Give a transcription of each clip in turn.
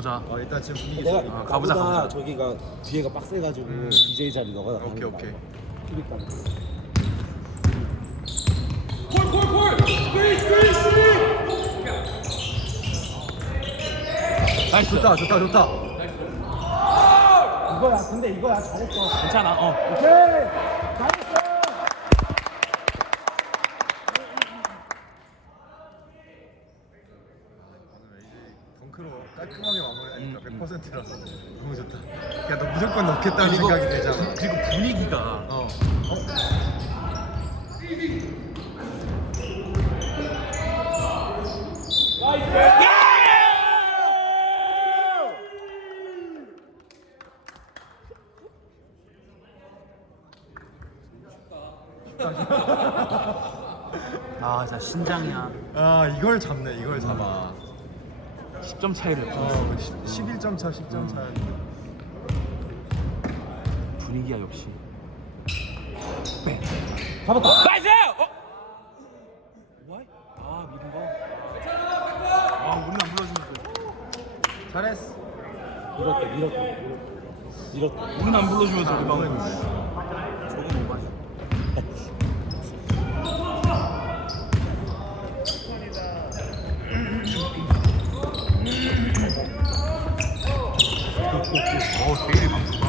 자 어, 일단 지금 분위기 내가 좋으니까. 아, 가보자, 나보다 가보자. 저기가 뒤에가 빡세가지고 음. DJ 자리 너가 나가는 오케이. 오케이. 그러니까. 나이스 좋다 좋다 좋다. 이거야. 근데 이거야. 잘했어. 괜찮아 어 오케이. 잘했어. 덩크로 깔끔하게 100%라서 너무 좋다. 야 너 무조건 넣겠다는 생각이 되잖아. 그리고 분위기가 어. 아 진짜 신장이야 아 이걸 잡네 이걸 잡아. 10점 차이를 어 11점 차 10점 차. 분위기야 역시 잡았다. 나이스! 어? 와? 아 미는 거? 아 우리는 안 불러주면서 잘했어. 밀었다. 밀었다. 밀었다. 우리는 안 불러주면서 안 리바운드 보냈는데. 저거 뭐 맞아 어 되게 많구나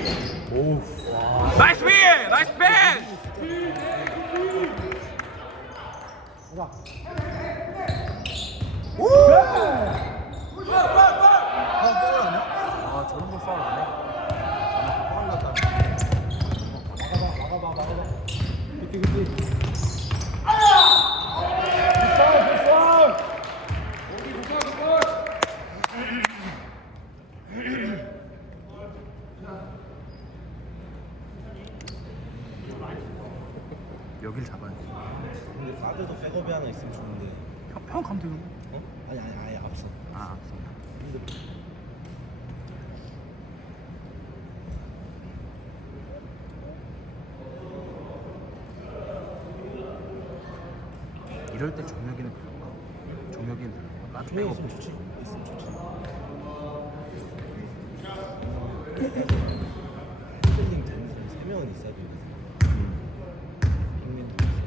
나이스 비! 나이스 벤! 아 파울 아니야? 아 저런 거 파울 안 해? 파울 났다. 막아봐. 막아봐. 그때 그때. 굿파울 굿파울. 여길 잡아야지 근데 사드도 백업이 하나 있으면 좋은데. 형, 형 가면 되는 거 어? 아니 아니 아예 앞서. 아 알았어 이럴 때 종혁이는 별론가? 종혁이는 별론가? 나도 백업 있으면 좋지. 있으면 좋지. 핸들링 되는 사람 세 명은 있어야 돼. 빅맨도 있어.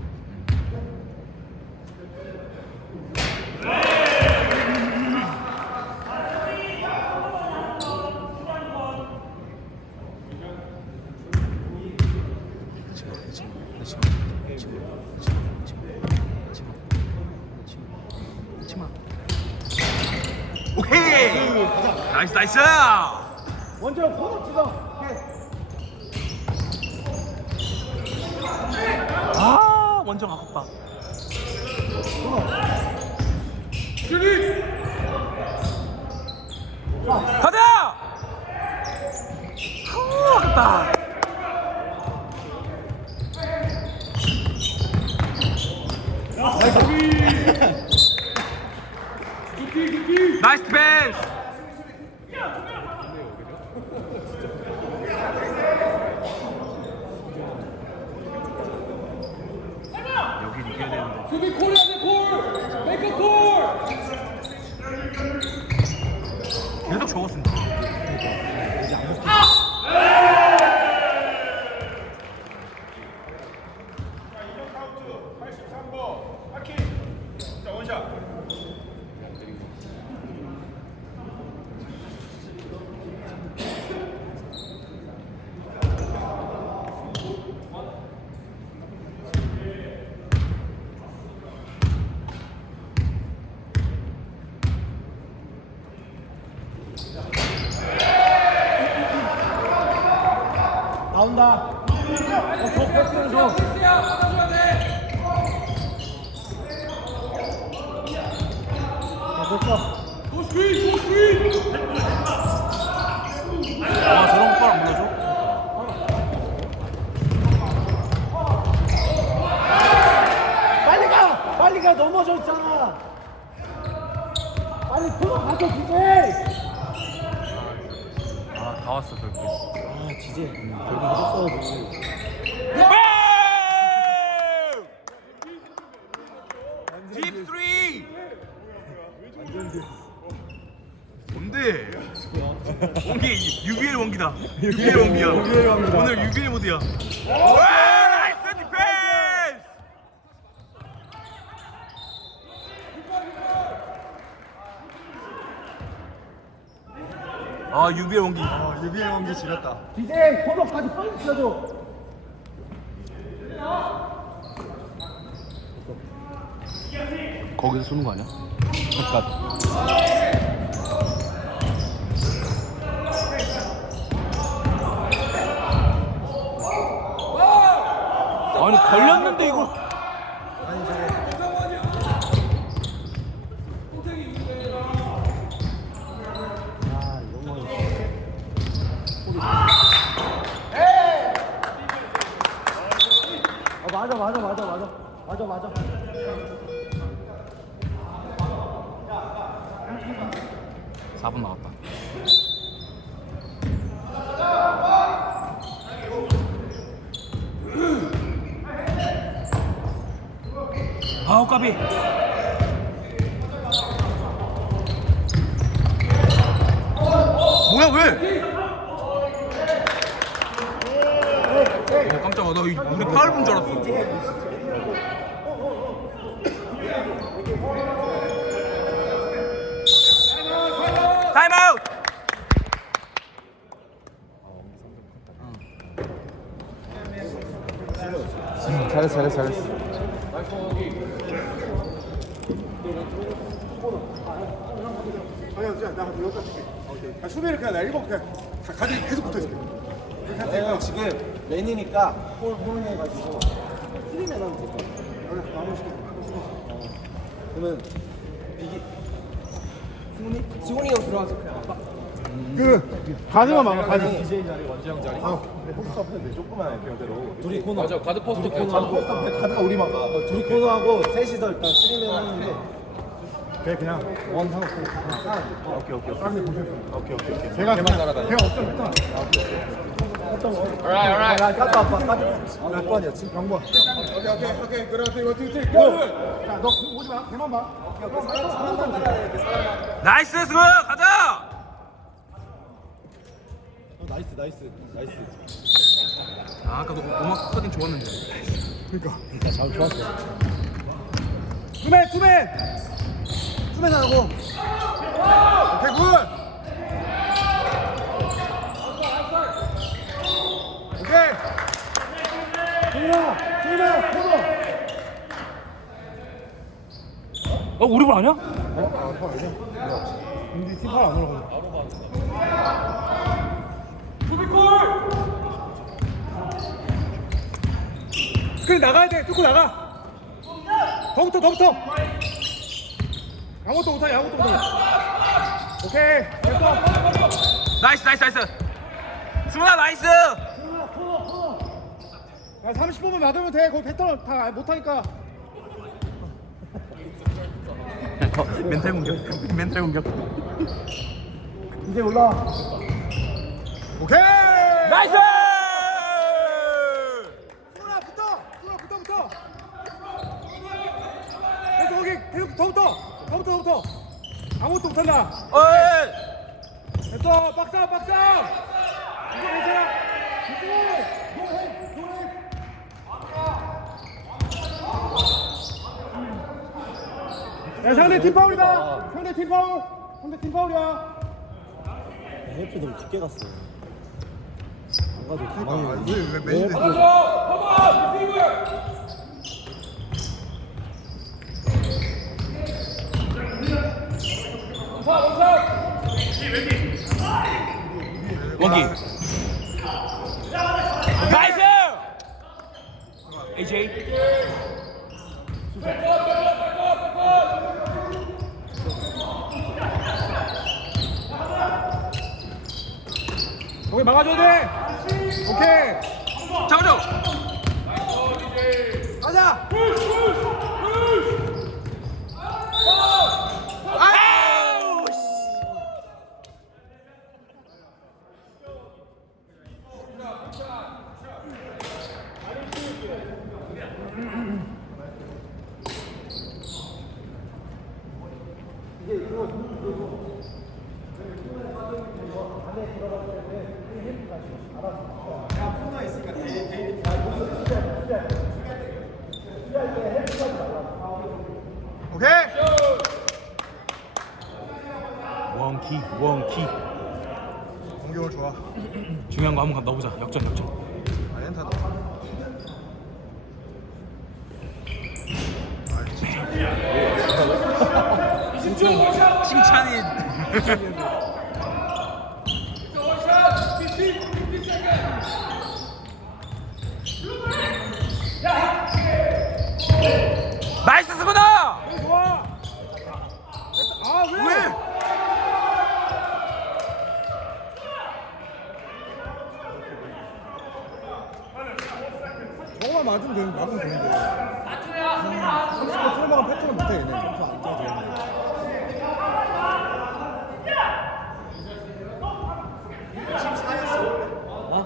그치 그 치마 오케이! 나이스 나이스! 원정 코너 찍어. 아 원정 아깝다 가자 후 아깝다 나이스 벤스 여기 이겨야 되는데 수비 콜 해야 돼, 콜! 메이커 콜! 계속 적었습니다 나온다. 어, 저 패스는 줘. 패스야, 받아줘야 돼! 됐어. 아 저런 거 빨안 불러줘? 빨리 가! 빨리 가! 넘어져 있잖아! 빨리 들어 가서 DJ! 아다 왔어 결국에 아, DJ. 결국 했어야지. 딥 원기 UBL 원기다. UBL 원기야. 원기다. 오늘 UBL 모드야. 와, 나이스 디펜스. 아 UBL 원기. 아 유비엘 원기 지렸다 DJ 코너까지 빨리 쳐줘. 거기서 쏘는 거 아니야? 잠깐. 아니 걸렸는데 이거. 아니 저게 아 이런 거 어, 맞아 맞아 맞아 맞아 맞아 맞아. 사분 나왔다. 아우 까비. 뭐야 왜? 어 깜짝아 나 이- 우리 파울 본줄 알았어. 타임아웃. 잘했어 잘했어 잘했어 아니야, 나 여기다 줄게. 아, 수비를 그냥 나 일곱 그냥 다 가지 계속 붙어 있을게. 내가 지금 맨이니까 홀 홀해가지고 쓰리맨 하면 될것 같아. 그래, 나무 시켜. 그러면 비기 승훈이 승훈이 형 들어와서 그냥 아빠 그 가드만 막아, 가드. DJ 자리 원지형 자리. 아, 근데 포스트 앞인데 조그만해 그대로. 둘이 코너. 맞아 가드 포스트 둘이 코너. 포스트 앞에 가드가 우리 막아. 어, 둘이 코너하고 셋이서 일단 쓰리맨 하는데 그래, 그냥. 원 하고 오케이 오케이. 돼. 오케이 오케이 오케이. 제가 그냥, 제가 없어, 했잖아. 야, 까빠 아빠 까빠. 몇 번이었지? 0번. 오케이, 오케이, 오케이. 그래, 오케이, 오케이, 오케이. 고! 자, 너 오지 마. 걔만 봐. 나이스 승우 가자. 어, 나이스 나이스 나이스. 아 아까 너 음악 커팅 좋았는데. 그러니까 잘 좋았어. 투맨, 투맨! 수맨 하고. 오케이, 굿! 오케이! 승민아, 승민아, 코너! 어 우리 볼 아니야? 어? 아, 파울 아니야? 근데 팀파울 안 올라가. 스크린 나가야 돼. 뚫고 나가. 더 붙어, 더 붙어. 아무것도 못하게, 아무것도 못하게. 오케이. 됐어. 나이스 나이스 나이스. 승훈아 나이스. 야, 30분만 맞으면 돼. 거기 패턴 다 못하니까. 멘탈 공격. 멘탈 공격. 이제 올라. 오케이. 나이스. 수나 붙어. 수나 붙어 붙어. 계속 거기 계속 더 붙어. 더 붙어 더 붙어. 아무것도 못한다. 어이. 됐어. 박사 박사. 이거 괜찮아. 이거 노해 노해. 야 상대 팀 파울이다. 상대 팀 파울. 상대 팀 파울이야. 헬프 너무 깊게 갔어. 안 가도 아, 가만히. 이게 왜 메인데 컴온 리시브 원사 원사 원기. 나이스. AJ. 거기 막아줘야 돼. 오케이. 잡아줘. 오케이. 원키 원키. 공격을 좋아. 중요한 거 한번 넣어보자. 역전 역전. Gracias.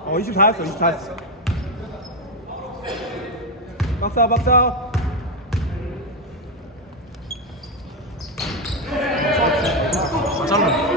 어 24였어 24였어. 박사 박사. 아, 잘라